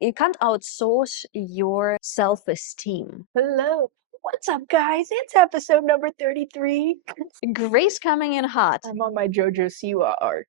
You can't outsource your self-esteem. Hello. What's up, guys? It's episode number 33. Grace coming in hot. I'm on my JoJo Siwa arc.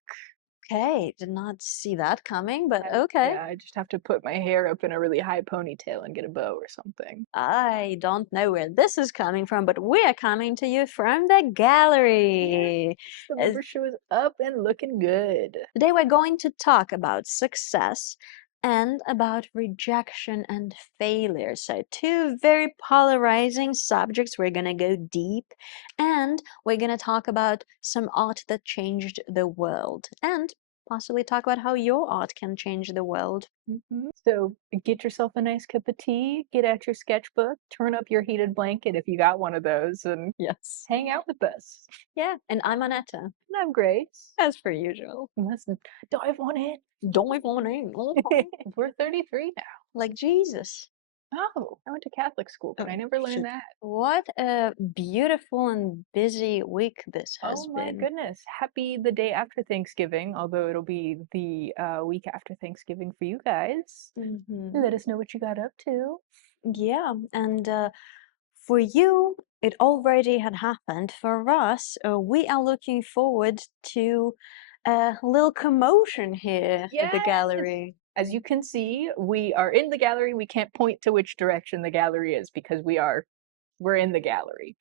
Okay, did not see that coming, but Yeah, okay. I just have to put my hair up in a really high ponytail and get a bow or something. I don't know where this is coming from, but we're coming to you from the gallery. The As- member show is up and looking good. Today we're going to talk about success and about rejection and failure. So, two very polarizing subjects. We're going to go deep and we're going to talk about some art that changed the world and possibly talk about how your art can change the world. So get yourself a nice cup of tea, get out your sketchbook, turn up your heated blanket if you got one of those, and Yes. hang out with us. Yeah, and I'm Anetta, And I'm Grace. as per usual. Let's dive on in. Don't want in. We're 33 now. Like Jesus. Oh, I went to Catholic school, but I never learned that. What a beautiful and busy week this has Oh my been. goodness. Happy the day after Thanksgiving, although it'll be the week after Thanksgiving for you guys. Let us know what you got up to. Yeah, and for you, it already had happened. For us, we are looking forward to a little commotion here at the Yes! gallery. As you can see, we are in the gallery. We can't point to which direction the gallery is because we're in the gallery.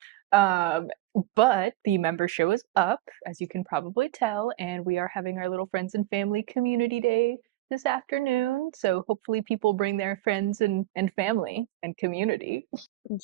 But the member show is up, as you can probably tell, and we are having our little friends and family community day this afternoon. So hopefully people bring their friends and family and community.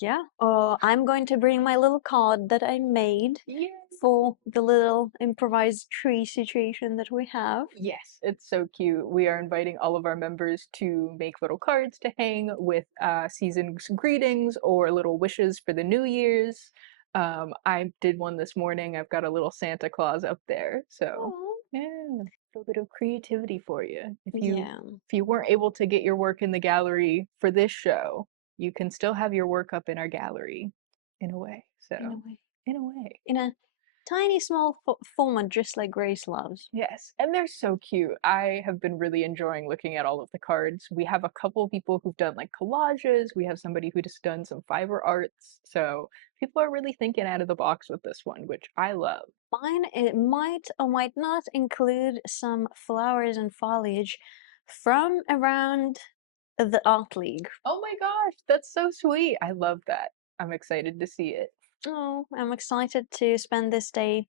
Yeah, I'm going to bring my little card that I made Yeah. for the little improvised tree situation that we have. Yes, it's so cute. We are inviting all of our members to make little cards to hang with season's greetings or little wishes for the New Year's. I did one this morning. I've got a little Santa Claus up there. So Aw. yeah, a little bit of creativity for you. Yeah. If you weren't able to get your work in the gallery for this show, you can still have your work up in our gallery in a way. So In a way. in a way. In a tiny small format just like Grace loves. Yes, and they're so cute. I have been really enjoying looking at all of the cards. We have a couple people who've done like collages. We have somebody who just done some fiber arts. So people are really thinking out of the box with this one, which I love. Mine, it might or might not include some flowers and foliage from around the Art League. Oh my gosh, that's so sweet. I love that. I'm excited to see it. Oh, I'm excited to spend this day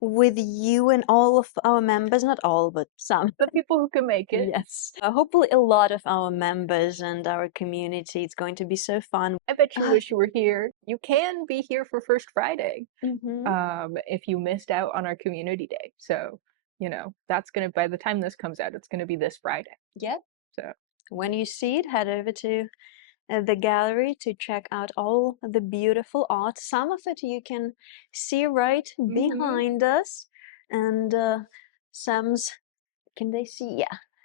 with you and all of our members, not all, but some. The people who can make it. Yes. Hopefully a lot of our members and our community. It's going to be so fun. I bet you wish you were here. You can be here for First Friday Mm-hmm. if you missed out on our community day. So, that's gonna, by the time this comes out, it's gonna be this Friday. Yep. So When you see it, head over to the gallery to check out all the beautiful art. Some of it you can see right behind us, and Sam's. Can they see?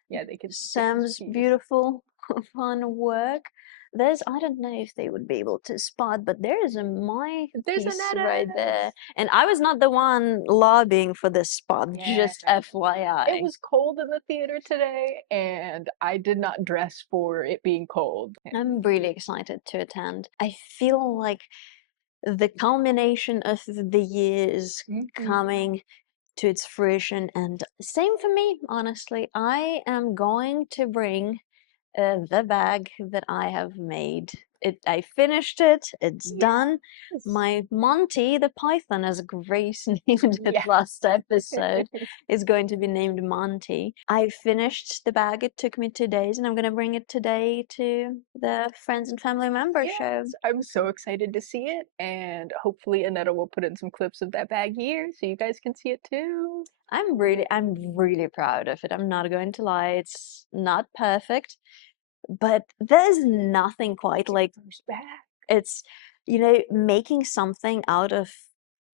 Yeah, they could see Sam's beautiful, fun work. I don't know if they would be able to spot, but there is my There's piece Anetta. right there. And I was not the one lobbying for this spot, just Yeah. FYI. It was cold in the theater today, and I did not dress for it being cold. I'm really excited to attend. I feel like the culmination of the year is coming to its fruition, and same for me, honestly. I am going to bring the bag that I have made. I finished it. It's done. My Monty the Python, as Grace named it last episode, is going to be named Monty. I finished the bag. It took me 2 days, and I'm going to bring it today to the friends and family member show. I'm so excited to see it, and hopefully Anetta will put in some clips of that bag here so you guys can see it too. I'm really proud of it. I'm not going to lie. It's not perfect, but there's nothing quite like it's, making something out of,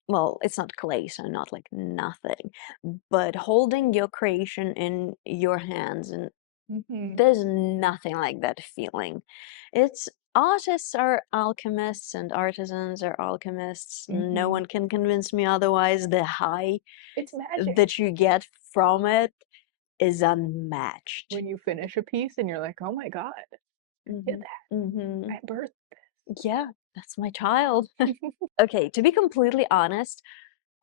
well, it's not clay, so not like nothing, but holding your creation in your hands, and there's nothing like that feeling. Artists are alchemists and artisans are alchemists. No one can convince me otherwise. The high It's magic that you get from it is unmatched. When you finish a piece and you're like, "Oh my god, I did Mhm. that. Mhm. I birthed Yeah, that's my child. Okay, to be completely honest,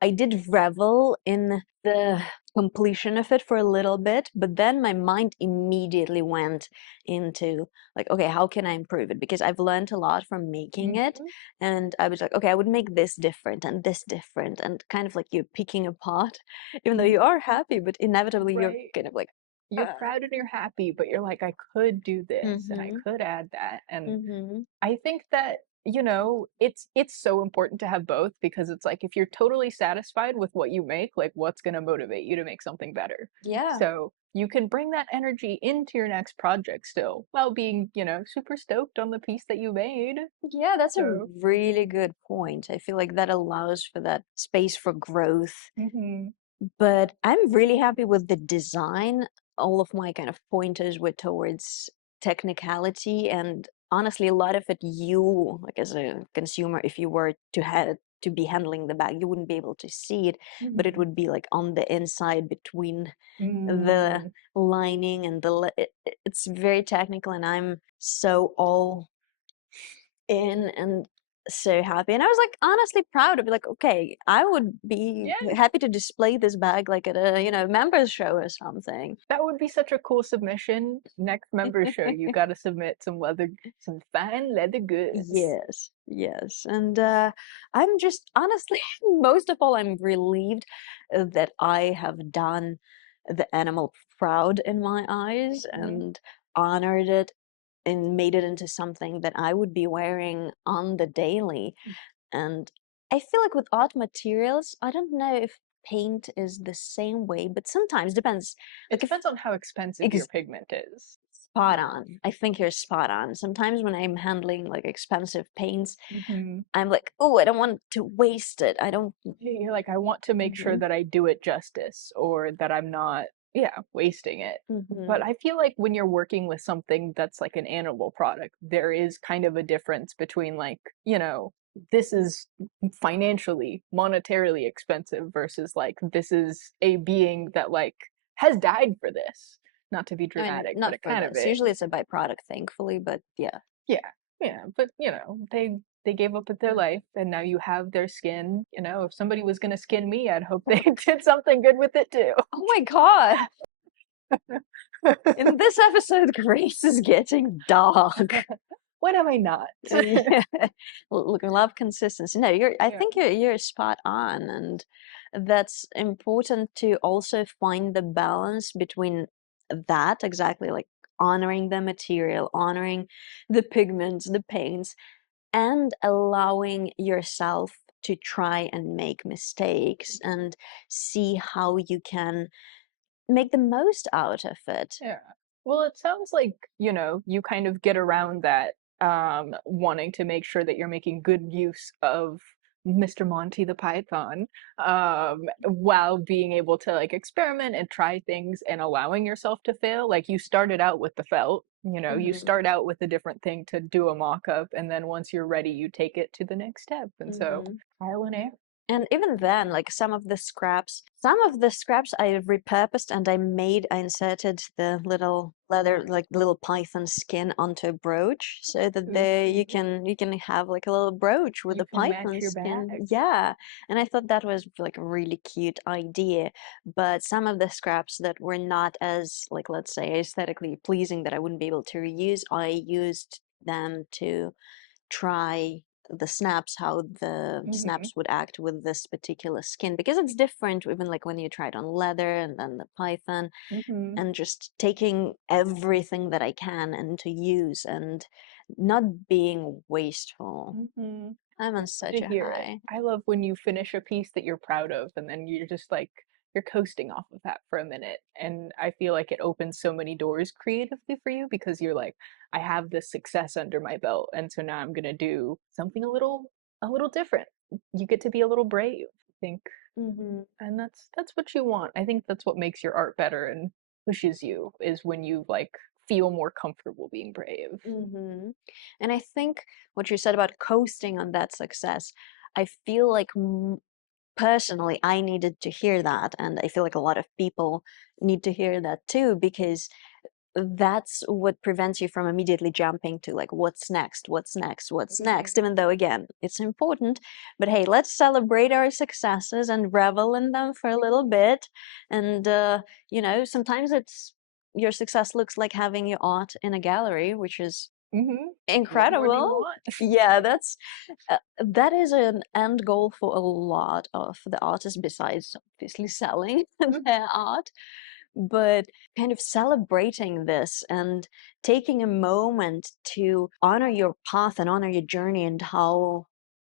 I did revel in the completion of it for a little bit, but then my mind immediately went into like, okay, how can I improve it? Because I've learned a lot from making it, Mhm. and I was like, okay, I would make this different, and kind of like you're picking apart, even though you are happy, but inevitably you're Right. kind of like, You're proud and you're happy, but you're like, "I could do this, and I mm-hmm, could add that," and mm-hmm, I think that, it's so important to have both because it's like if you're totally satisfied with what you make, like what's gonna motivate you to make something better? yeah. So you can bring that energy into your next project still while being, super stoked on the piece that you made. Yeah, that's a So, really good point. I feel like that allows for that space for growth. mhm, But I'm really happy with the design. All of my kind of pointers were towards technicality, and honestly, a lot of it you, like as a consumer, if you were to be handling the bag, you wouldn't be able to see it, but it mhm, would be like on the inside between the mm, lining and it's very technical, and I'm so all in and so happy. And I was like honestly proud of it. Like, okay, I would be yeah. happy to display this bag like at a, members show or something. That would be such a cool submission. Next member show, you gotta submit some fine leather goods. Yes, yes. And I'm just honestly, most of all, I'm relieved that I have done the animal proud in my eyes Mhm. and honored it and made it into something that I would be wearing on the daily. And I feel like with art materials, I don't know if paint is the same way, but sometimes depends. It Like if depends on how expensive your ex pigment is. spot on. I think you're spot on. Sometimes when I'm handling like expensive paints, Mhm. I'm like, oh, I don't want to waste it. I don't. You're like, "I want to make sure Mhm, that I do it justice or that I'm not, yeah, wasting it." But mhm. I feel like when you're working with something that's like an animal product, there is kind of a difference between like, this is financially, monetarily expensive versus like this is a being that like has died for this. Not to be I mean, dramatic, but not it for kind of this. is. Usually it's a byproduct, thankfully, but yeah. Yeah, yeah, but they gave up with their life, and now you have their skin. If somebody was gonna skin me, I'd hope they did something good with it too. Oh my God. In this episode, Grace is getting dark. When am I not? Yeah. Look, I love consistency. No, I Yeah. think you're spot on, and that's important to also find the balance between that exactly, like honoring the material, honoring the pigments, the paints, and allowing yourself to try and make mistakes and see how you can make the most out of it. Yeah. Well, it sounds like, you kind of get around that, wanting to make sure that you're making good use of Mr. Monty the Python, while being able to like experiment and try things and allowing yourself to fail. Like you started out with the felt, you Hmm. start out with a different thing to do a mock-up, and then once you're ready, you take it to the next step. And so Hmm. trial and error. And even then, like some of the scraps I repurposed and I inserted the little leather, like little python skin onto a brooch so that Ooh, you can have like a little brooch with you the can match python your skin. bag. Yeah. And I thought that was like a really cute idea. But some of the scraps that were not as like, let's say, aesthetically pleasing that I wouldn't be able to reuse, I used them to try the snaps, how the Hmm. snaps would act with this particular skin, because it's different even like when you try it on leather and then the python, Hmm. and just taking everything that I can into use and not being wasteful. Hmm. I'm on To such a hear it. high. I love when you finish a piece that you're proud of and then you're just like you're coasting off of that for a minute. And I feel like it opens so many doors creatively for you because you're like, I have this success under my belt, and so now I'm gonna do something a little different. You get to be a little brave, I think. Hmm. And that's what you want. I think that's what makes your art better and pushes you is when you like feel more comfortable being brave. Hmm. And I think what you said about coasting on that success, I feel like personally I needed to hear that, and I feel like a lot of people need to hear that too, because that's what prevents you from immediately jumping to like what's next, what's next, what's next, even though again it's important. But hey, let's celebrate our successes and revel in them for a little bit. And you know, sometimes it's your success looks like having your art in a gallery, which is Mm-hmm. What more do you incredible. want? Yeah, that is an end goal for a lot of the artists, besides obviously selling their art. But kind of celebrating this and taking a moment to honor your path and honor your journey and how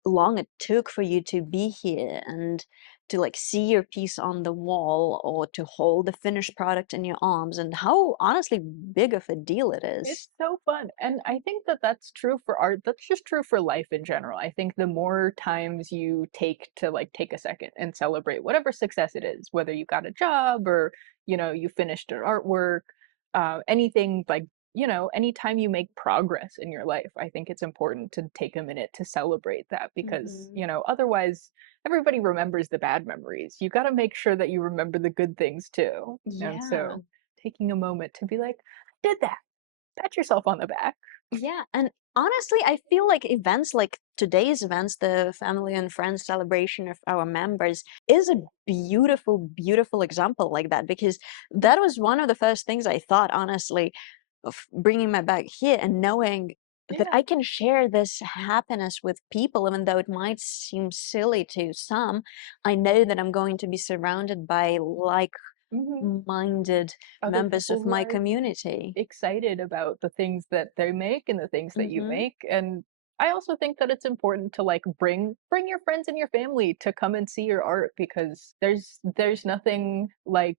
long it took for you to be here, and to like see your piece on the wall or to hold the finished product in your arms, and how honestly big of a deal it It's is. so fun. And I think that that's true for art. That's just true for life in general. I think the more times you take to like take a second and celebrate whatever success it is, whether you got a job or, you finished an artwork, anything like, anytime you make progress in your life, I think it's important to take a minute to celebrate that because, Hmm. otherwise everybody remembers the bad memories. You got to make sure that you remember the good things too. And Yeah. so taking a moment to be like, I did that, pat yourself on the back. Yeah, and honestly, I feel like events like today's events, the family and friends celebration of our members, is a beautiful, beautiful example like that, because that was one of the first things I thought, honestly, of bringing my bag here and knowing that Yeah. I can share this happiness with people, even though it might seem silly to some. I know that I'm going to be surrounded by Mhm. like-minded Other members people of who my are community. excited about the things that they make and the things that you Hmm. make. And I also think that it's important to like bring your friends and your family to come and see your art because there's nothing like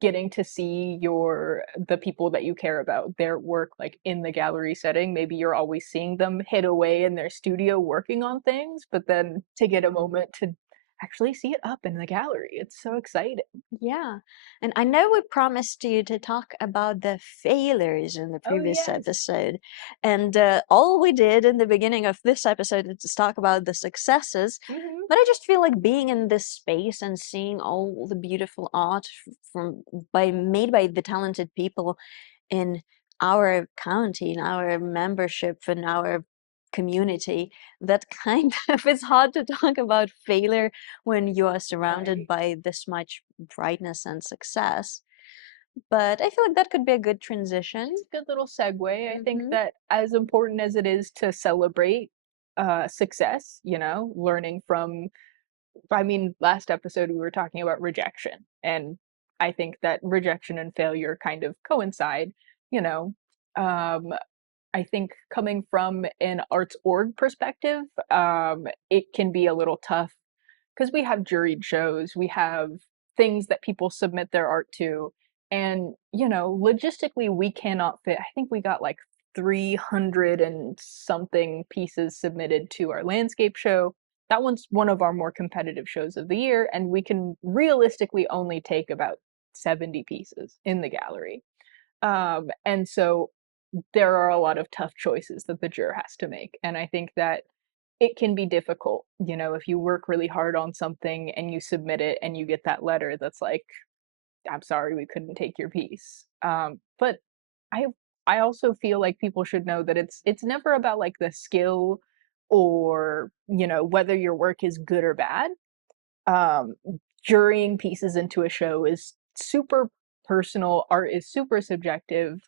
getting to see the people that you care about, their work like in the gallery setting. Maybe you're always seeing them hid away in their studio working on things, but then to get a moment to actually see it up in the gallery, it's so exciting. Yeah. And I know we promised you to talk about the failures in the Oh previous yes. episode. And all we did in the beginning of this episode is to talk about the successes. Hmm. But I just feel like being in this space and seeing all the beautiful art from made by the talented people in our county, in our membership, in our community, that kind of it's hard to talk about failure when you are surrounded Right. by this much brightness and success. But I feel like that could be a good transition. It's a good little segue. I think Hmm. that as important as it is to celebrate success, learning from, I mean, last episode we were talking about rejection. And I think that rejection and failure kind of coincide, you know. Um, I think coming from an arts org perspective, it can be a little tough because we have juried shows, we have things that people submit their art to, and logistically we cannot fit. I think we got like 300 and something pieces submitted to our landscape show. That one's one of our more competitive shows of the year, and we can realistically only take about 70 pieces in the gallery. And so there are a lot of tough choices that the juror has to make. And I think that it can be difficult, if you work really hard on something and you submit it and you get that letter that's like, I'm sorry, we couldn't take your piece. But I I also feel like people should know that it's never about like the skill or whether your work is good or bad. um Jurying pieces into a show is super personal. Art is super subjective.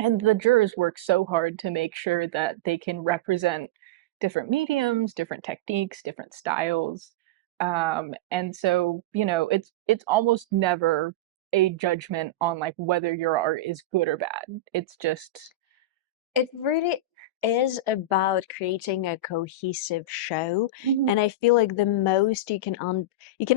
And the jurors work so hard to make sure that they can represent different mediums, different techniques, different styles. And so, it's almost never a judgment on like whether your art is good or bad. It's just It really is about creating a cohesive show, Mhm. and I feel like the most you can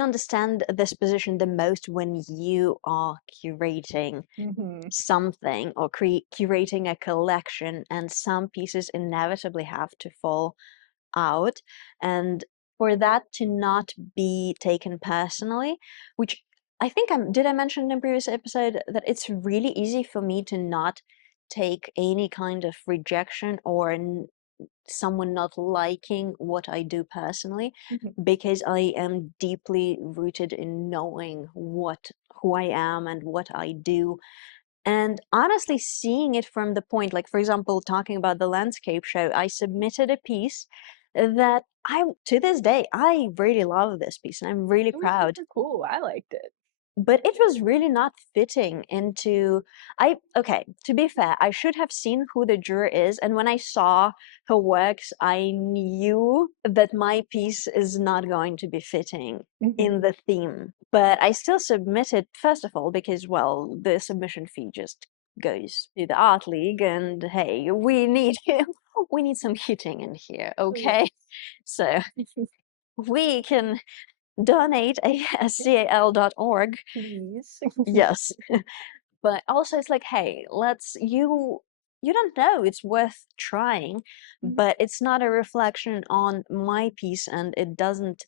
understand this position the most when you are curating Mhm. something or curating a collection, and some pieces inevitably have to fall out, and for that to not be taken personally, which I think did I mention in the previous episode that it's really easy for me to not take any kind of rejection or someone not liking what I do personally, Mhm. because I am deeply rooted in knowing who I am and what I do. And honestly, seeing it from the point, like for example, talking about the landscape show, I submitted a piece that to this day, I really love this piece and I'm really It was proud, super cool. I liked it. but it was really not fitting into okay, to be fair, I should have seen who the juror is, and when I saw her works, I knew that my piece is not going to be fitting Mhm. in the theme. But I still submitted, first of all, because well, the submission fee just goes to the art league, and hey, we need we need some heating in here, Oh, yeah. okay? So we can donate a scal.org. Please. Yes. But also it's like, hey, you don't know, it's worth trying, Mhm. but it's not a reflection on my piece, and it doesn't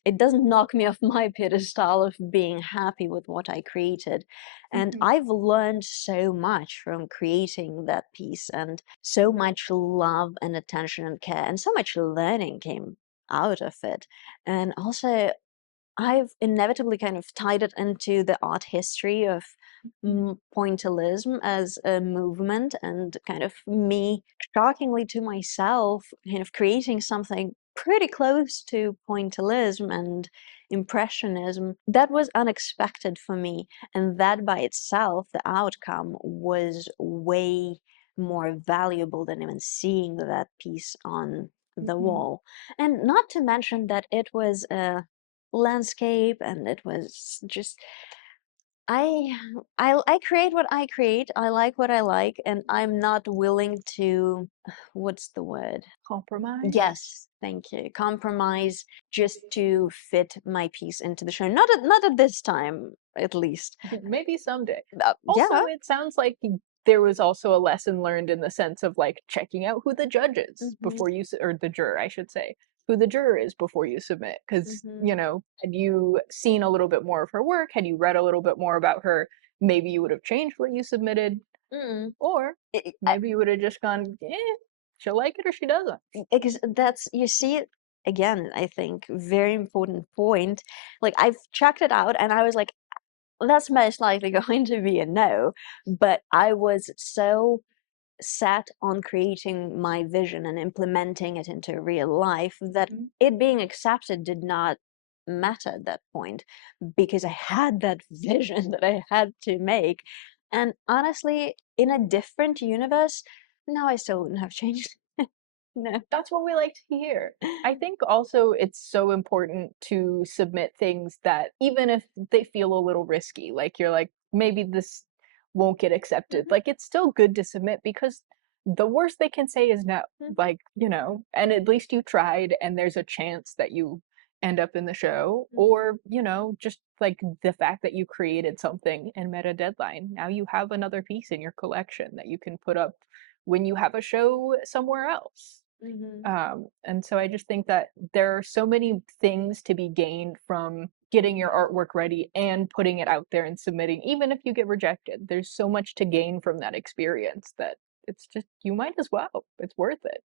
knock me off my pedestal of being happy with what I created. And Mhm. I've learned so much from creating that piece, and so much love and attention and care, and so much learning came out of it. And also I've inevitably kind of tied it into the art history of pointillism as a movement, and kind of me, shockingly to myself, kind of creating something pretty close to pointillism and impressionism that was unexpected for me. And that by itself, the outcome was way more valuable than even seeing that piece on the Mhm. wall. And not to mention that it was a landscape, and it was just I I create what I create. I like what I like, and I'm not willing to what's the word? Compromise? Yes, thank you. Compromise just to fit my piece into the show. Not at this time, at least. Maybe someday. Yeah. Also, it sounds like there was also a lesson learned in the sense of like checking out who the judge is Hmm. before or the juror, I should say, who the juror is before you submit. Because, Hmm. had you seen a little bit more of her work, had you read a little bit more about her, maybe you would have changed what you submitted, Mm. or maybe you would have just gone, she'll like it or she doesn't. Because that's, you see it again, I think, very important point. Like I've checked it out and I was like, well, that's most likely going to be a no. But I was so set on creating my vision and implementing it into real life that Mhm. it being accepted did not matter at that point, because I had that vision that I had to make. And honestly, in a different universe, no, I still wouldn't have changed. No. That's what we like to hear. I think also it's so important to submit things that even if they feel a little risky, like you're like, maybe this won't get accepted, Mhm, like it's still good to submit because the worst they can say is no. mhm, Like, and at least you tried and there's a chance that you end up in the show, mhm, or, just like the fact that you created something and met a deadline. Now you have another piece in your collection that you can put up when you have a show somewhere else. mhm. And so I just think that there are so many things to be gained from getting your artwork ready and putting it out there and submitting, even if you get rejected. There's so much to gain from that experience that it's just, you might as well. It's worth it.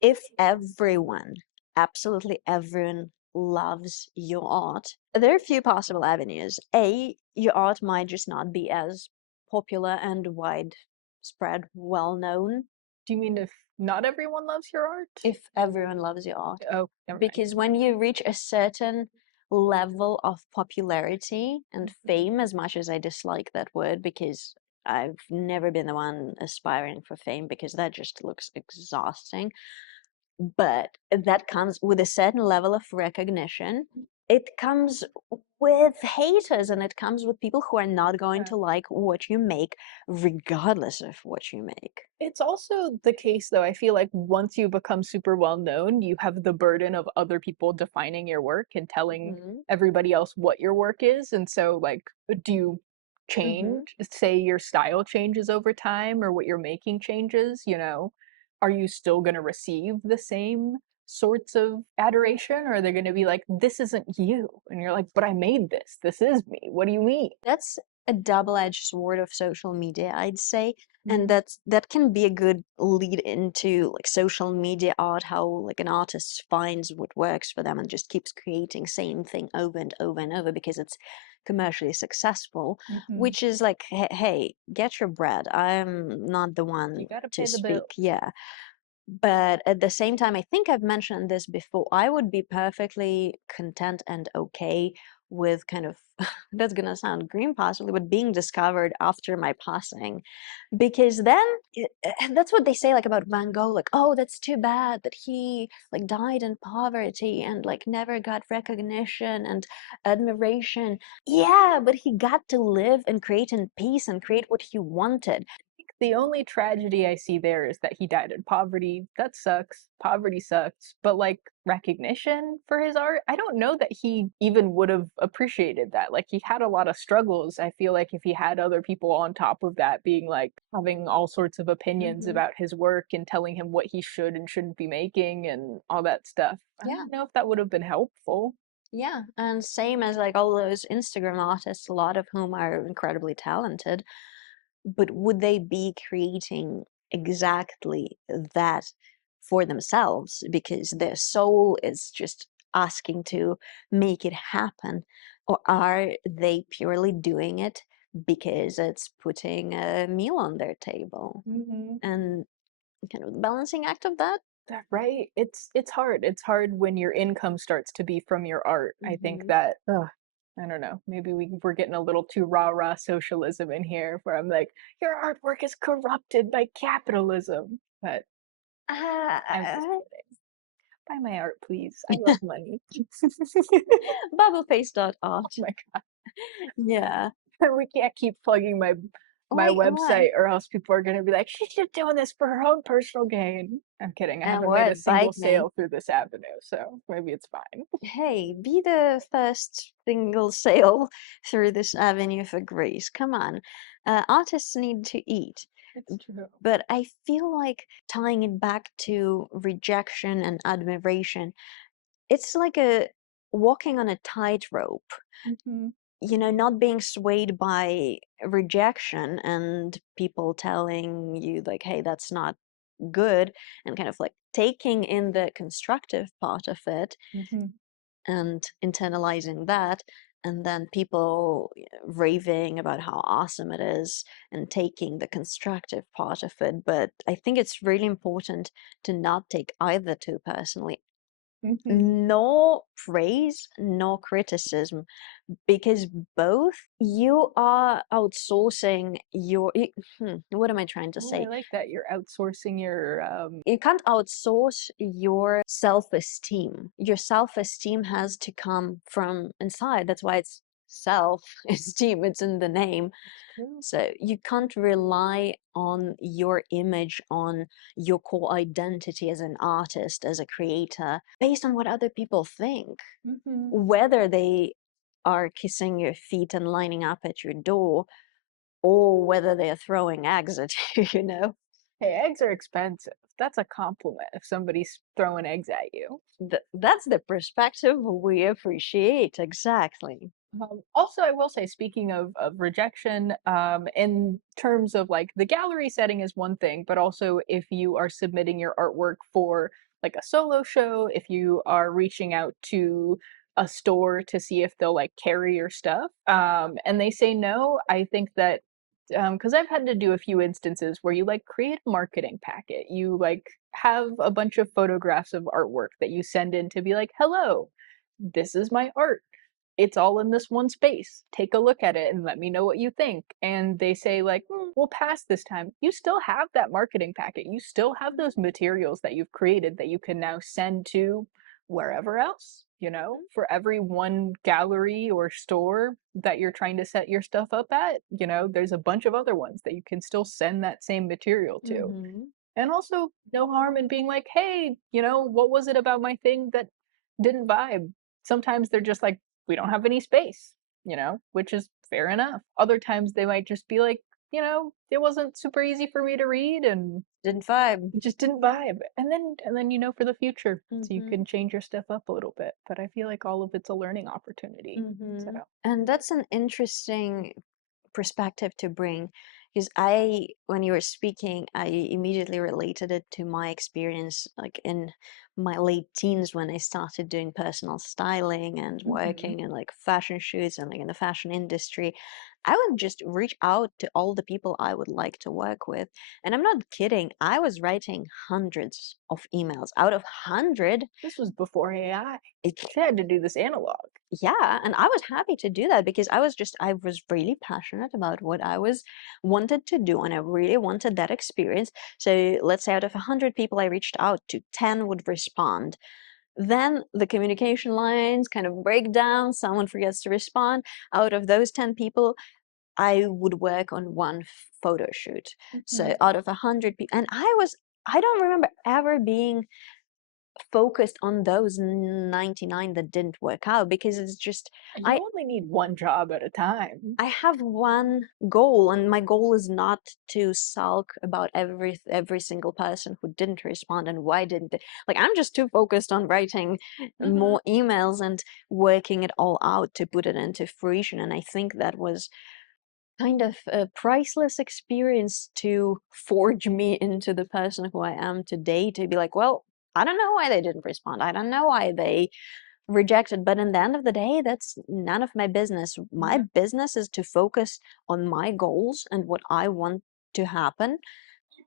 If everyone, absolutely everyone, loves your art, there are a few possible avenues. A, your art might just not be as popular and widespread, well known, Do you mean if not everyone loves your art? if everyone loves your art. Oh, never mind. Because when you reach a certain level of popularity and Mhm. fame, as much as I dislike that word, because I've never been the one aspiring for fame, because that just looks exhausting, but that comes with a certain level of recognition. It comes with haters, and it comes with people who are not going Yeah. to like what you make, regardless of what you make. It's also the case, though, I feel like once you become super well known, you have the burden of other people defining your work and telling Mhm. everybody else what your work is. And so, like, do you Mhm. change? Say your style changes over time or what you're making changes, are you still going to receive the same sorts of adoration? Or are they going to be like, this isn't you? And you're like, but I made this. This is me. What do you mean? That's a double-edged sword of social media, I'd say. And Mhm. that can be a good lead into like social media art, how like an artist finds what works for them and just keeps creating same thing over and over and over because it's commercially successful, Mhm. which is like, hey, get your bread. I'm not the You one gotta to pay the speak. bills. Yeah. But at the same time, I think I've mentioned this before. I would be perfectly content and okay with kind of, that's gonna sound green possibly, but being discovered after my passing. Because then that's what they say like about Van Gogh, like, oh, that's too bad that he like died in poverty and like never got recognition and admiration. Yeah, but he got to live and create in peace and create what he wanted. The only tragedy I see there is that he died in poverty. That sucks. Poverty sucks. But like recognition for his art, I don't know that he even would have appreciated that. Like he had a lot of struggles. I feel like if he had other people on top of that being like having all sorts of opinions Hmm. about his work and telling him what he should and shouldn't be making and all that stuff, I Yeah. don't know if that would have been helpful. Yeah, and same as like all those Instagram artists, a lot of whom are incredibly talented, but would they be creating exactly that for themselves because their soul is just asking to make it happen? Or are they purely doing it because it's putting a meal on their table? Mhm. And kind of the balancing act of that? Right? It's hard. It's hard when your income starts to be from your art. I think Hmm. that I don't know. Maybe we're getting a little too rah-rah socialism in here where I'm like, your artwork is corrupted by capitalism. But I'm just Uh, kidding. Buy my art, please. I love money. Oh Bubbleface.art. my god. Yeah. We can't keep plugging my Why? website or else people are gonna be like, she's just doing this for her own personal gain. I'm kidding. I And haven't made a what? single Bite me. sale through this avenue, so maybe it's fine. Hey, be the first single sale through this avenue for Grace. Come on. Artists need to eat. It's true. But I feel like tying it back to rejection and admiration, it's like a walking on a tightrope, Mhm, not being swayed by rejection and people telling you, like, hey, that's not good, and kind of like taking in the constructive part of it mhm, and internalizing that, and then people raving about how awesome it is and taking the constructive part of it. But I think it's really important to not take either too personally. mhm. No praise, no criticism, because both you are outsourcing what am I trying to Oh, I say? like that you're outsourcing your, You can't outsource your self-esteem. Your self-esteem has to come from inside. That's why it's self-esteem, it's in the name. it's true. So you can't rely on your image, on your core identity as an artist, as a creator, based on what other people think. Mhm. Whether they are kissing your feet and lining up at your door, or whether they're throwing eggs at you. Hey, eggs are expensive. That's a compliment if somebody's throwing eggs at you. That's the perspective we appreciate, exactly. Also, I will say, speaking of rejection, in terms of like the gallery setting is one thing, but also if you are submitting your artwork for like a solo show, if you are reaching out to a store to see if they'll like carry your stuff, and they say no, I think that because I've had to do a few instances where you like create a marketing packet, you like have a bunch of photographs of artwork that you send in to be like, hello, this is my art, it's all in this one space. Take a look at it and let me know what you think. And they say, like, we'll pass this time. You still have that marketing packet. You still have those materials that you've created that you can now send to wherever else. For every one gallery or store that you're trying to set your stuff up at, there's a bunch of other ones that you can still send that same material to. Mhm. And also, no harm in being like, hey, what was it about my thing that didn't vibe? Sometimes they're just like, we don't have any space, which is fair enough. Other times they might just be like, it wasn't super easy for me to read and Didn't vibe. it just didn't vibe. And then for the future, so you Mhm. can change your stuff up a little bit. But I feel like all of it's a learning opportunity. So, Mhm. And that's an interesting perspective to bring, because when you were speaking, I immediately related it to my experience, like in my late teens when I started doing personal styling and Mhm. working in like fashion shoots and like in the fashion industry. I would just reach out to all the people I would like to work with. And I'm not kidding, I was writing hundreds of emails. Out of 100, This was before AI. it, They had to do this analog. yeah, and I was happy to do that because I was really passionate about what I was wanted to do, and I really wanted that experience. So let's say out of 100 people I reached out to, 10 would respond. Then the communication lines kind of break down, someone forgets to respond. Out of those 10 people, I would work on one photo shoot. So Mhm. out of 100 people, and I don't remember ever being focused on those 99 that didn't work out, because it's just You I only need one job at a time. I have one goal, and my goal is not to sulk about every single person who didn't respond and why didn't they. Like, I'm just too focused on writing Mhm. more emails and working it all out to put it into fruition. And I think that was kind of a priceless experience to forge me into the person who I am today, to be like, well, I don't know why they didn't respond. I don't know why they rejected, but in the end of the day, that's none of my business. My Yeah, business is to focus on my goals and what I want to happen,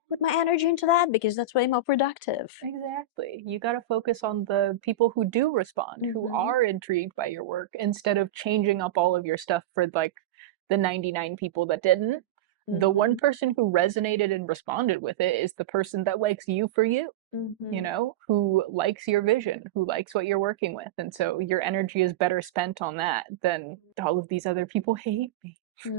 put my energy into that, because that's way more productive. exactly. You gotta focus on the people who do respond, who Hmm. are intrigued by your work, instead of changing up all of your stuff for like the 99 people that didn't. The one Hmm. person who resonated and responded with it is the person that likes you for you, Hmm. who likes your vision, who likes what you're working with. And so your energy is better spent on that than all of these other people hate me.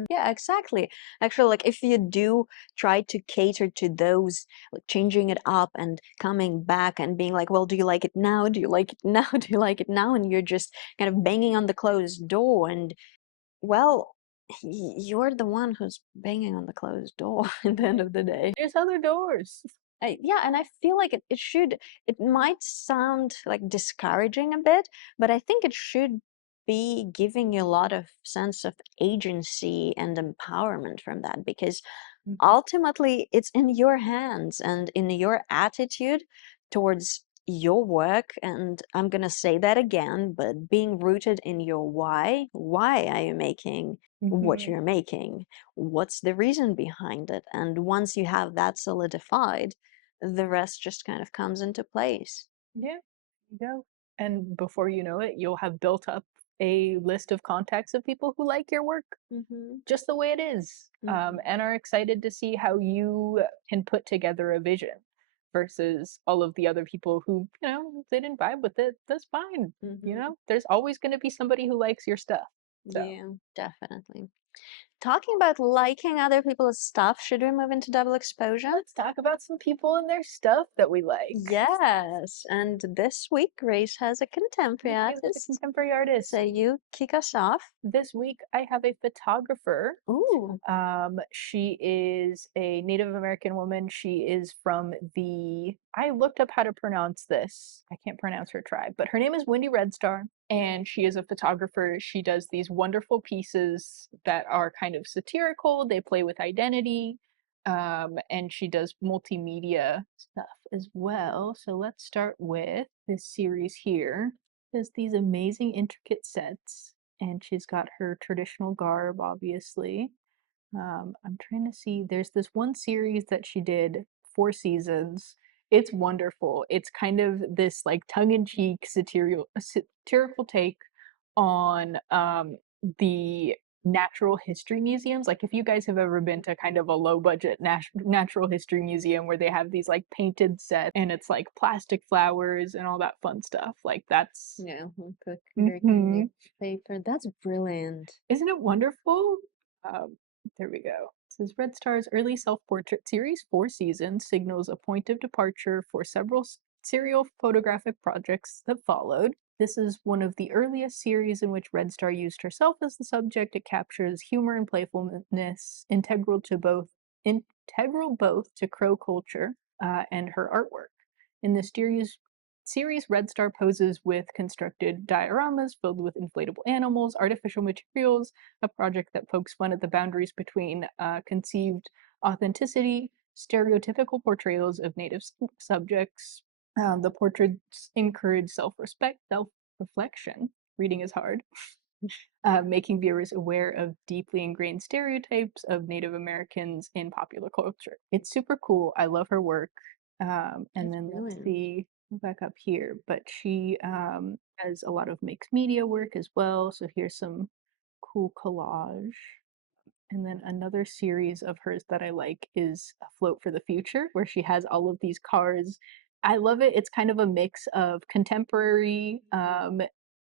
Yeah, exactly. Actually, like if you do try to cater to those, like changing it up and coming back and being like, well, do you like it now? Do you like it now? Do you like it now? And you're just kind of banging on the closed door. And well, you're the one who's banging on the closed door at the end of the day. There's other doors. Yeah, and I feel like it might sound like discouraging a bit, but I think it should be giving you a lot of sense of agency and empowerment from that, because Mhm. ultimately it's in your hands and in your attitude towards your work. And I'm going to say that again, but being rooted in your why are you making what Mhm. you're making, what's the reason behind it, and once you have that solidified, the rest just kind of comes into place. Yeah, you go. And before you know it, you'll have built up a list of contacts of people who like your work Mm-hmm. just the way it is, Mm-hmm. and are excited to see how you can put together a vision versus all of the other people who, if they didn't vibe with it, that's fine. Mm-hmm. There's always going to be somebody who likes your stuff. So Yeah, definitely. Talking about liking other people's stuff, should we move into double exposure? let's talk about some people and their stuff that we like. Yes, and this week Grace has a contemporary Grace is a artist. contemporary So artist. you kick us off. This week I have a photographer. Ooh. She is a Native American woman. She is from I looked up how to pronounce this. I can't pronounce her tribe, but her name is Wendy Red Star, and she is a photographer. She does these wonderful pieces that are kind of satirical. They play with identity, and she does multimedia stuff as well. So let's start with this series here. There's these amazing intricate sets, and she's got her traditional garb, obviously. I'm trying to see. There's this one series that she did, 4 seasons. It's wonderful. It's kind of this like tongue-in-cheek satirical take on the natural history museums. Like if you guys have ever been to kind of a low budget natural history museum where they have these like painted sets and it's like plastic flowers and all that fun stuff. Like that's Yeah, cook very Mhm. kindly paper. That's brilliant. Isn't it wonderful? Um, there we go. It says Red Star's early self-portrait series, 4 seasons, signals a point of departure for several serial photographic projects that followed. This is one of the earliest series in which Red Star used herself as the subject. It captures humor and playfulness, integral both to Crow culture and her artwork. In the series, series, Red Star poses with constructed dioramas filled with inflatable animals, artificial materials, a project that pokes fun at the boundaries between conceived authenticity, stereotypical portrayals of Native subjects. The portraits encourage self respect, self reflection. Reading is hard. Making viewers aware of deeply ingrained stereotypes of Native Americans in popular culture. It's super cool. I love her work. And That's then let's brilliant. see, back up here, but she has a lot of mixed media work as well. So here's some cool collage. And then another series of hers that I like is A Float for the Future, where she has all of these cars. I love it. It's kind of a mix of contemporary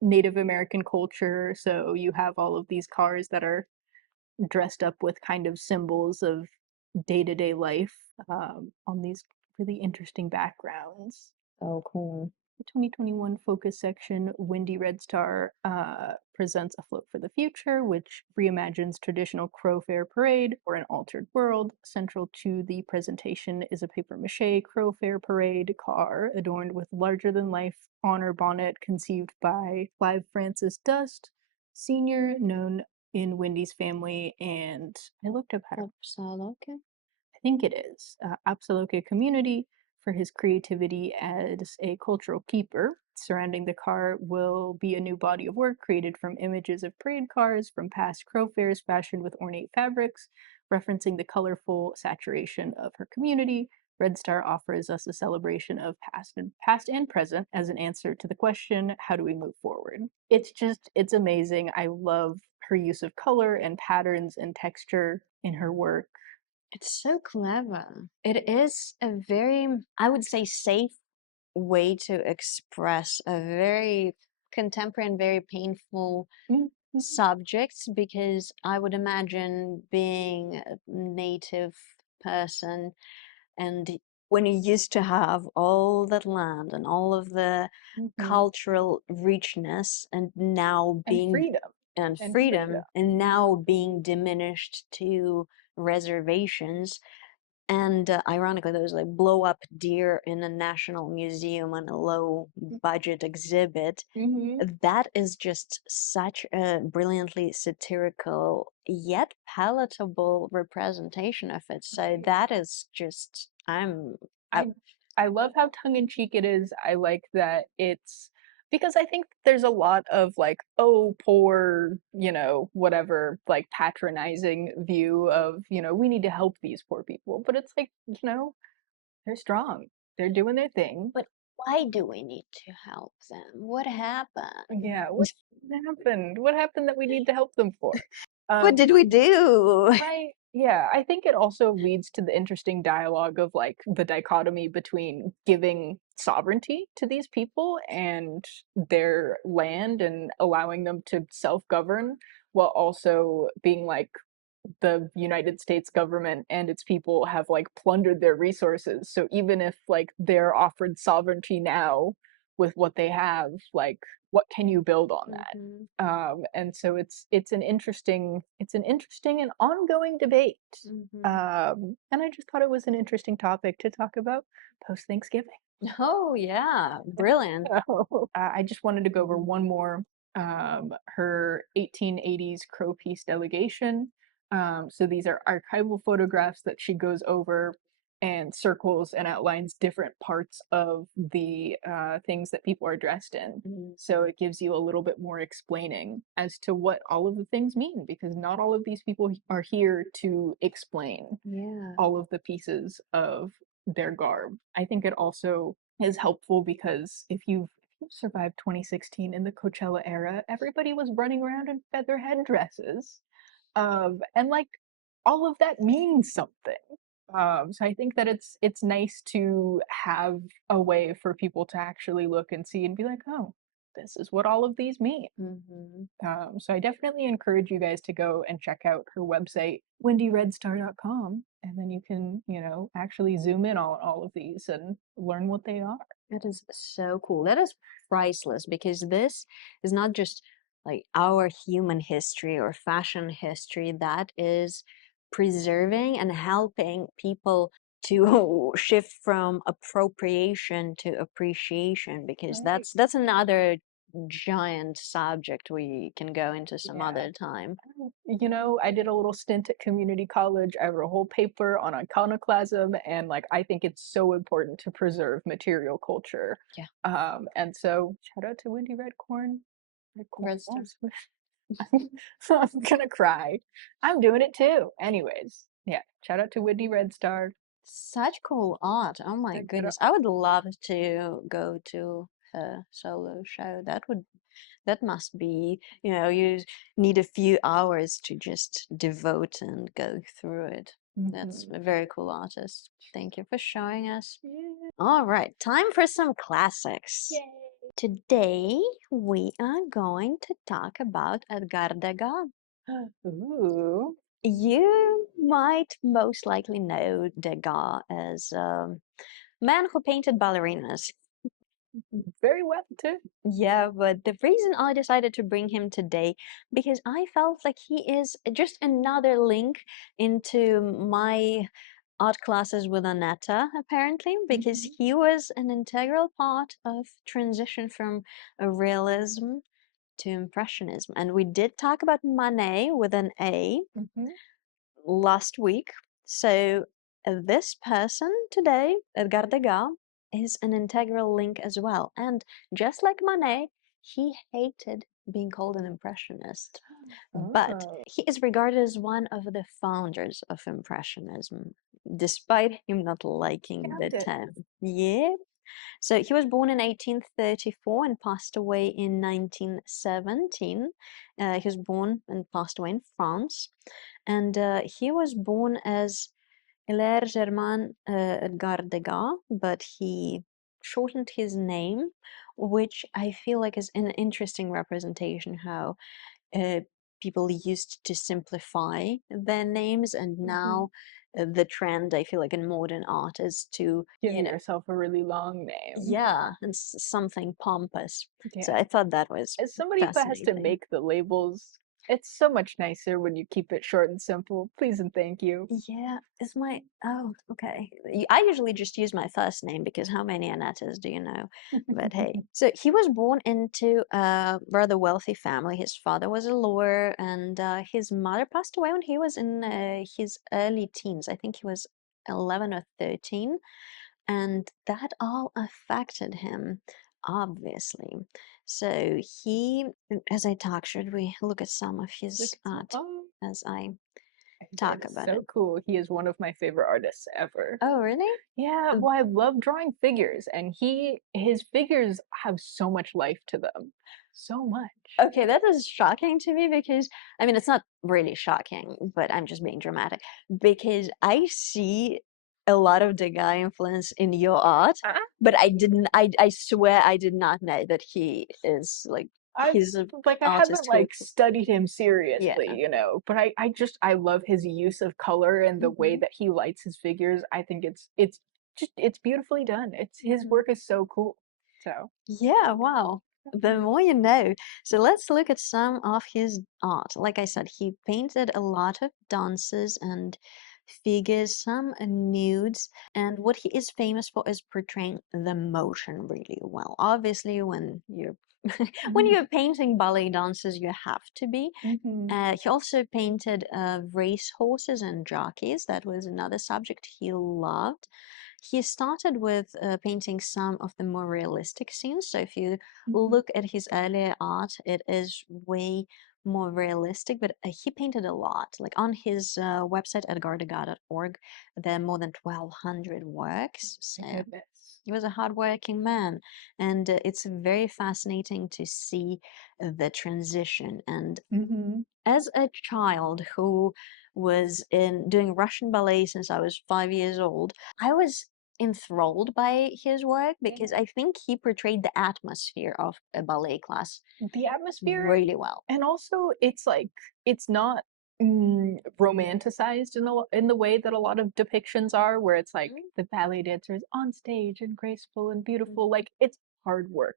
Native American culture. So you have all of these cars that are dressed up with kind of symbols of day to day life on these really interesting backgrounds. Oh, cool. The 2021 focus section, Windy Red Star, presents A Float for the Future, which reimagines traditional Crow Fair parade for an altered world. Central to the presentation is a paper mache Crow Fair parade car adorned with larger than life honor bonnet conceived by Clive Francis Dust, Sr., known in Windy's family. And I looked up how to Apsaloke? I think it is, Apsaloke community for his creativity as a cultural keeper. Surrounding the car will be a new body of work created from images of parade cars from past Crow fairs fashioned with ornate fabrics, referencing the colorful saturation of her community. Red Star offers us a celebration of past and present as an answer to the question, how do we move forward? It's amazing. I love her use of color and patterns and texture in her work. It's so clever. It is a very, I would say, safe way to express a very contemporary and very painful Mhm. subjects, because I would imagine being a native person, and when you used to have all that land and all of the Mhm. cultural richness, and now And being freedom, and and freedom. freedom, and now being diminished to reservations, and ironically, those like blow up deer in a national museum on a low budget exhibit. Mhm. That is just such a brilliantly satirical yet palatable representation of it. So Right. that is just, I, I I love how tongue in cheek it is. I like that it's because I think there's a lot of like, oh, poor, whatever, like patronizing view of, we need to help these poor people. But it's like, they're strong. They're doing their thing. but why do we need to help them? What happened? Yeah, what happened? What happened that we need to help them for? What Um, did we do? I think it also leads to the interesting dialogue of like the dichotomy between giving sovereignty to these people and their land and allowing them to self-govern while also being like the United States government and its people have like plundered their resources. So even if like they're offered sovereignty now with what they have, like what can you build on that? Mhm, And so it's an interesting and ongoing debate. mhm. And I just thought it was an interesting topic to talk about post Thanksgiving. Oh, yeah, brilliant. So, I just wanted to go over one more, her 1880s Crow Peace delegation. So these are archival photographs that she goes over and circles and outlines different parts of the things that people are dressed in. Mhm. So it gives you a little bit more explaining as to what all of the things mean, because not all of these people are here to explain Yeah. all of the pieces of their garb. I think it also is helpful because if you've survived 2016 in the Coachella era, everybody was running around in feather headdresses. And like all of that means something. So I think that it's nice to have a way for people to actually look and see and be like, oh, this is what all of these mean. Mhm. So I definitely encourage you guys to go and check out her website, wendyredstar.com, and then you can, actually zoom in on all of these and learn what they are. That is so cool. That is priceless, because this is not just like our human history or fashion history, that is preserving and helping people to shift from appropriation to appreciation, because Right. that's another giant subject we can go into some Yeah. other time. You know, I did a little stint at community college. I wrote a whole paper on iconoclasm, and like I think it's so important to preserve material culture. Yeah, And so shout out to Wendy Redcorn. Redcorn red star. Walls. I'm gonna cry. I'm doing it too. Anyways, yeah, shout out to Wendy Red Star. Such cool art. Oh my Check it out. goodness. I would love to go to her solo show. That must be, you need a few hours to just devote and go through it. That's Mhm. a very cool artist. Thank you for showing us. Yeah. All right, time for some classics. Yay. Today we are going to talk about Edgar Degas. Ooh. You might most likely know Degas as a man who painted ballerinas. Very well too. Yeah, but the reason I decided to bring him today, because I felt like he is just another link into my art classes with Anetta, apparently, because Mhm. he was an integral part of transition from a realism to impressionism. And we did talk about Manet with an A Mhm. last week. So this person today, Edgar Degas, is an integral link as well. And just like Manet, he hated being called an impressionist, but Oh, he is regarded as one of the founders of impressionism, despite him not liking the got it. term. Yeah. So he was born in 1834 and passed away in 1917. He was born and passed away in France. And he was born as Hilaire Germain Edgar Degas, but he shortened his name, which I feel like is an interesting representation how uh, people used to simplify their names, and Mhm. now the trend I feel like in modern art is to, Give yourself a really long name. yeah, and something pompous. So Yeah. I thought that was As somebody who has to fascinating. make the labels, it's so much nicer when you keep it short and simple. Please and thank you. Yeah, is my oh, okay. I usually just use my first name because how many Annettas do you know? But hey, so he was born into a rather wealthy family. His father was a lawyer, and his mother passed away when he was in his early teens. I think he was 11 or 13, and that all affected him, obviously. So he, as I talk, should we look at some of Look his at some. art Oh, as I his art talk is about so it? cool. He is one of my favorite artists ever. Oh, really? Yeah, Mm, well, I love drawing figures, and his figures have so much life to them. So much. okay, that is shocking to me because, I mean, it's not really shocking, but I'm just being dramatic because I see a lot of Degas influence in your art, Uh, but I swear I did not know that he is like, I he's an like I artist haven't who, like studied him yeah. seriously, but I just I love his use of color and the way Hmm. that he lights his figures. I think it's beautifully done. It's his Hmm. work is so cool. So, Yeah, wow. The more you know. So let's look at some of his art. Like I said, he painted a lot of dances and figures, some nudes, and what he is famous for is portraying the motion really well. Obviously, when you're when mhm, you're painting ballet dances, you have to be. mhm, He also painted race horses and jockeys. That was another subject he loved. He started with painting some of the more realistic scenes. So if you mhm, look at his earlier art, it is way more realistic, but he painted a lot. Like on his website, edgardegas.org, there are more than 1,200 works. my So goodness. he was a hardworking man, and it's very fascinating to see the transition. And Mhm. as a child who was in doing Russian ballet since I was 5 years old, I was enthralled by his work Yeah. because I think he portrayed the atmosphere of a ballet class The atmosphere, really well. and also it's like it's not romanticized in the way that a lot of depictions are, where it's like the ballet dancer is on stage and graceful and beautiful. Like it's hard work.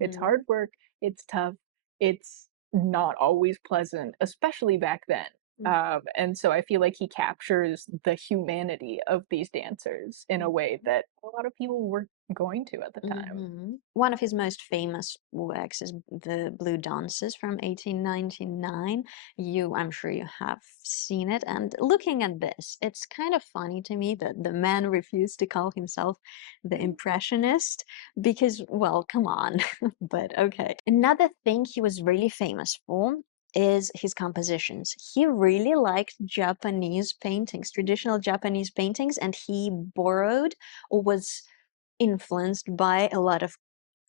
It's Mm-hmm. hard work. It's tough. It's not always pleasant, especially back then. And so I feel like he captures the humanity of these dancers in a way that a lot of people were going to at the time. One of his most famous works is the Blue Dances from 1899. I'm sure you have seen it. And looking at this, it's kind of funny to me that the man refused to call himself the Impressionist because, well, come on. But okay. Another thing he was really famous for is his compositions. He really liked Japanese paintings, traditional Japanese paintings, and he borrowed or was influenced by a lot of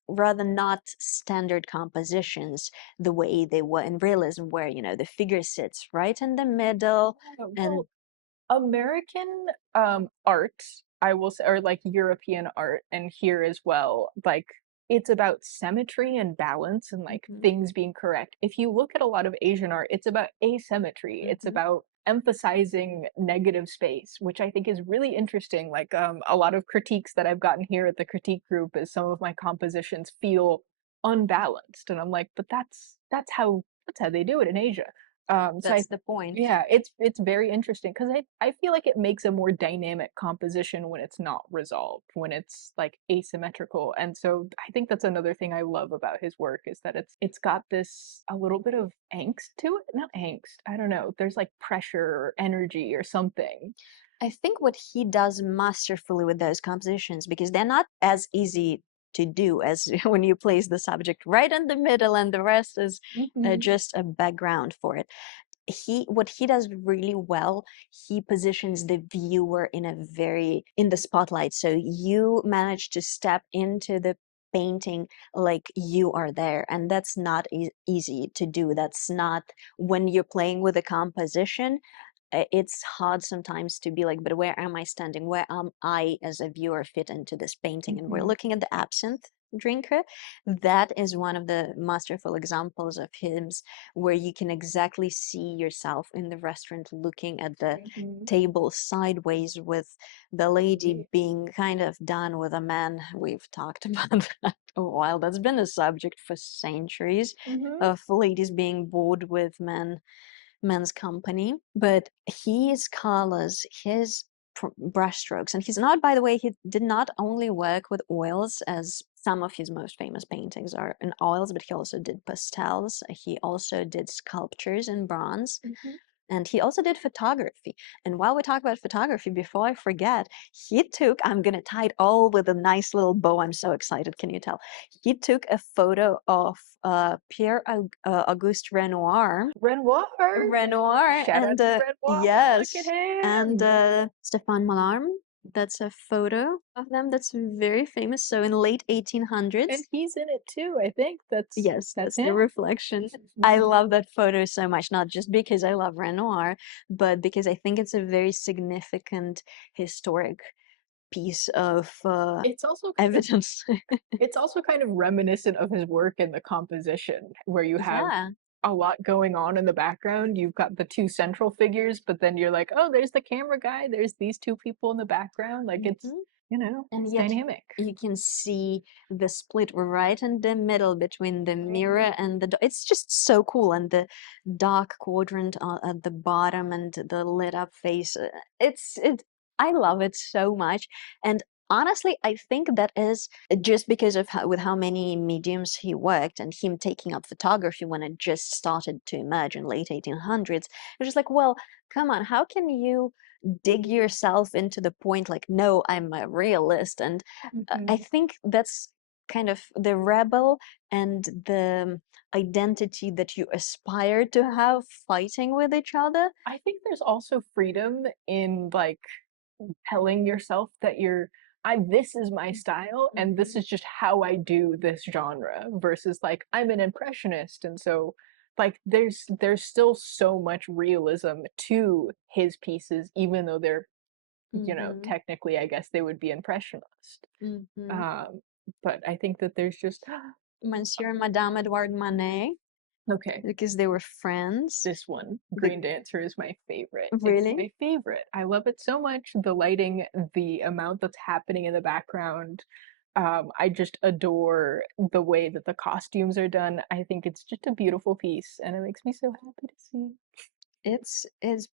rather not standard compositions the way they were in realism, where the figure sits right in the middle. Yeah, And well, American art, I will say, or like European art, and here as well, like it's about symmetry and balance and like Mhm, things being correct. If you look at a lot of Asian art, it's about asymmetry. It's mhm, about emphasizing negative space, which I think is really interesting. Like a lot of critiques that I've gotten here at the critique group is some of my compositions feel unbalanced, and I'm like, but that's how they do it in Asia. So I that's the point. yeah, it's very interesting because I feel like it makes a more dynamic composition when it's not resolved, when it's like asymmetrical. And so I think that's another thing I love about his work is that it's got this a little bit of angst to it. Not angst, I don't know. There's like pressure or energy or something. I think what he does masterfully with those compositions, because they're not as easy to do as when you place the subject right in the middle and the rest is Hmm. just a background for it. What he does really well, he positions the viewer in the spotlight, so you manage to step into the painting like you are there, and that's not easy to do. That's not when you're playing with a composition. It's hard sometimes to be like, but where am I standing? Where am I as a viewer fit into this painting? And we're Hmm. looking at the absinthe drinker. That is one of the masterful examples of his where you can exactly see yourself in the restaurant looking at the Hmm. table sideways with the lady being kind of done with a man. We've talked about that a while. That's been a subject for centuries Hmm. of ladies being bored with men's company. But his colors, his brushstrokes, and he's not, by the way, he did not only work with oils, as some of his most famous paintings are in oils, but he also did pastels. He also did sculptures in bronze. Hmm. And he also did photography. And while we talk about photography, before I forget, I'm going to tie it all with a nice little bow. I'm so excited. Can you tell? He took a photo of Pierre Auguste Renoir. Renoir. Renoir Shout out and to Renoir. Look at yes, and him. Stéphane Mallarme. That's a photo of them that's very famous. So in late And 1800s, he's in it too, I think. yes, That's that's the him. reflection. I love that photo so much, not just because I love Renoir, but because I think it's a very significant historic piece of It's also kind of evidence. it's also kind of reminiscent of his work in the composition, where you have Yeah. a lot going on in the background. You've got the two central figures, but then you're like, oh, there's the camera guy, there's these two people in the background. Like Mhm. And it's yet dynamic. you can see the split right in the middle between the mirror and it's just so cool, and the dark quadrant at the bottom and the lit up face. I love it so much. And honestly, I think that is just because of with how many mediums he worked and him taking up photography when it just started to emerge in late 1800s. It's just like, well, come on, how can you dig yourself into the point like, no, I'm a realist? And I Hmm. think that's kind of the rebel and the identity that you aspire to have fighting with each other. I think there's also freedom in like telling yourself that I this is my style and this Mhm, is just how I do this genre versus like I'm an impressionist, and so like there's still so much realism to his pieces even though they're mhm, technically I guess they would be impressionist. mhm. Um but I think that there's just Monsieur and Madame Edouard Manet, okay. because they were friends. This one, The, Green Dancer, is my favorite. It's really? my favorite. I love it so much. The lighting, the amount that's happening in the background. I just adore the way that the costumes are done. I think it's just a beautiful piece, and it makes me so happy to see. It's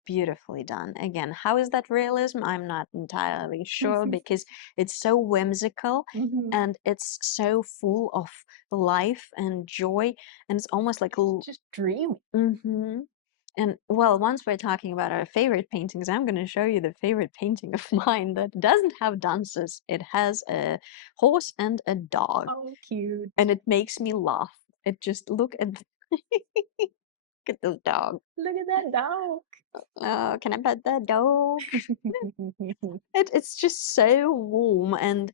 beautifully done. Again, how is that realism? I'm not entirely sure because it's so whimsical Mhm. and it's so full of life and joy, and it's almost like Just dreamy. mm-hmm. And well, once we're talking about our favorite paintings, I'm going to show you the favorite painting of mine that doesn't have dances. It has a horse and a dog, Oh, cute. and it makes me laugh. It just look at look at this dog. Look at that dog. Oh, can I pet that dog? It's just so warm, and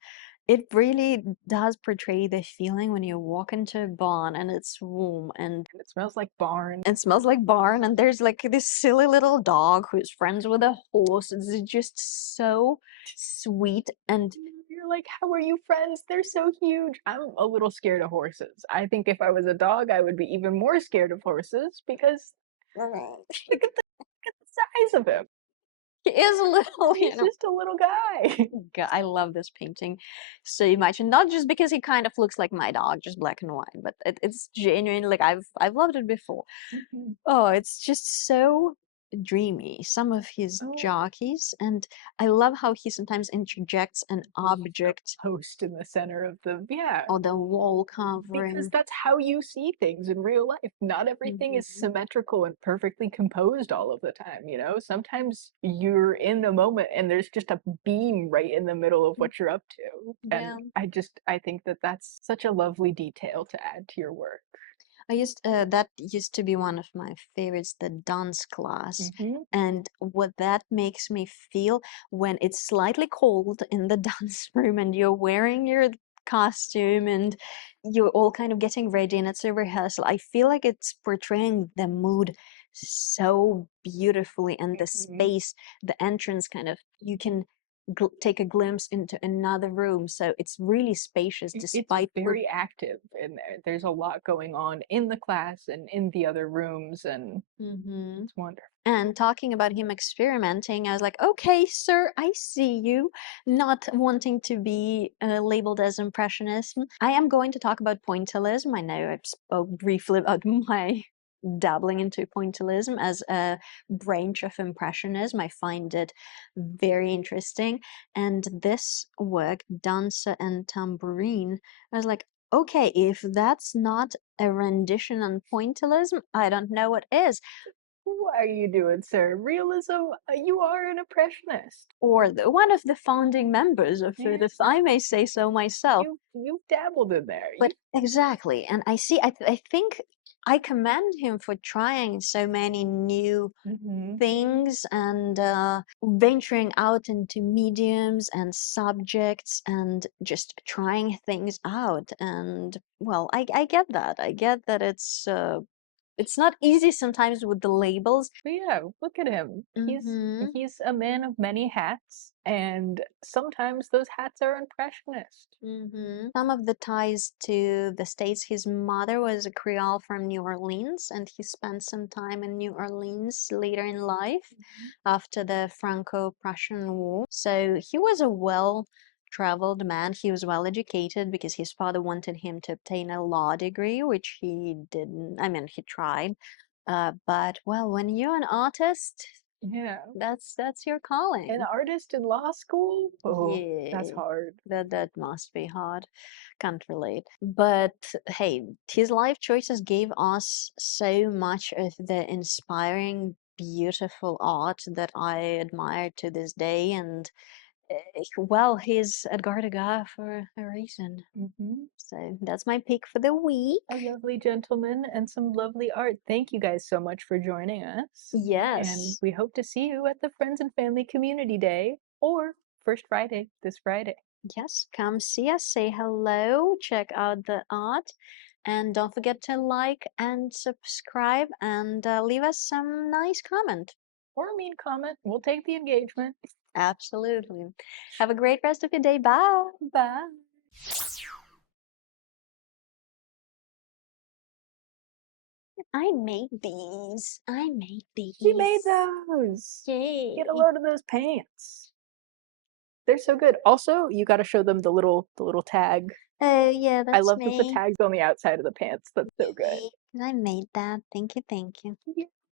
it really does portray the feeling when you walk into a barn and it's warm and It smells like barn. it smells like barn, and there's like this silly little dog who's friends with a horse. It's just so sweet and You're like, how are you friends? They're so huge. I'm a little scared of horses. I think if I was a dog, I would be even more scared of horses because look at the size of him. he is a little, He's just a little guy. I love this painting so much, and not just because he kind of looks like my dog, just black and white, but it's genuine. Like I've loved it before. Mhm. Oh, it's just so dreamy. Some of his Oh, jockeys, and I love how he sometimes interjects an the object post in the center of the, yeah, or the wall because covering. that's how you see things in real life. Not everything is Mhm. symmetrical and perfectly composed all of the time, you know? Sometimes you're in a moment and there's just a beam right in the middle of what you're up to. And Yeah. I think that that's such a lovely detail to add to your work. That used to be one of my favorites, the dance class. Hmm. And what that makes me feel when it's slightly cold in the dance room and you're wearing your costume and you're all kind of getting ready and it's a rehearsal. I feel like it's portraying the mood so beautifully, and the Hmm. space, the entrance kind of, you can take a glimpse into another room. So it's really spacious It's despite we're very active in there. There's a lot going on in the class and in the other rooms, and Mhm. it's wonderful. And talking about him experimenting, I was like, okay, sir, I see you not wanting to be labeled as impressionism. I am going to talk about pointillism. I know I've spoke briefly about my dabbling into pointillism as a branch of impressionism. I find it very interesting. And this work, Dancer and Tambourine, I was like, okay, if that's not a rendition on pointillism, I don't know what is. What are you doing, sir? Realism? You are an impressionist. Or one of the founding members of it, Yeah, if I may say so myself. you've dabbled in there. But exactly, and I think I commend him for trying so many new Hmm. things and venturing out into mediums and subjects and just trying things out. And well, I get that. I get that it's not easy sometimes with the labels. But yeah, look at him. Hmm. He's a man of many hats, and sometimes those hats are impressionist. Some of the ties to the States, his mother was a Creole from New Orleans, and he spent some time in New Orleans later in life after the Franco-Prussian War. So he was a well-traveled man. He was well educated because his father wanted him to obtain a law degree, which he didn't. I mean, he tried. But well, when you're an artist, Yeah. that's your An calling. artist in law school? Oh, that's Yeah, hard. that must be hard. Can't relate. But hey, his life choices gave us so much of the inspiring, beautiful art that I admire to this day. And well, he's Edgar Degas for a reason. Hmm. So that's my pick for the week. A lovely gentleman and some lovely art. Thank you guys so much for joining us. And Yes. we hope to see you at the Friends and Family Community Day or First Friday this Friday. Yes, come see us, say hello, check out the art, and don't forget to like and subscribe and leave us some nice comment. Or a mean comment. We'll take the engagement. Absolutely. Have a great rest of your day. Bye. Bye. I made these. I made She made these. those. Get a Yay. load of those pants. They're so good. Also, you got to show them the little tag. Oh, yeah, I that's love that the me. tag's on the outside of the pants. That's so good. Yay. I made that. Thank you, thank you. Yeah.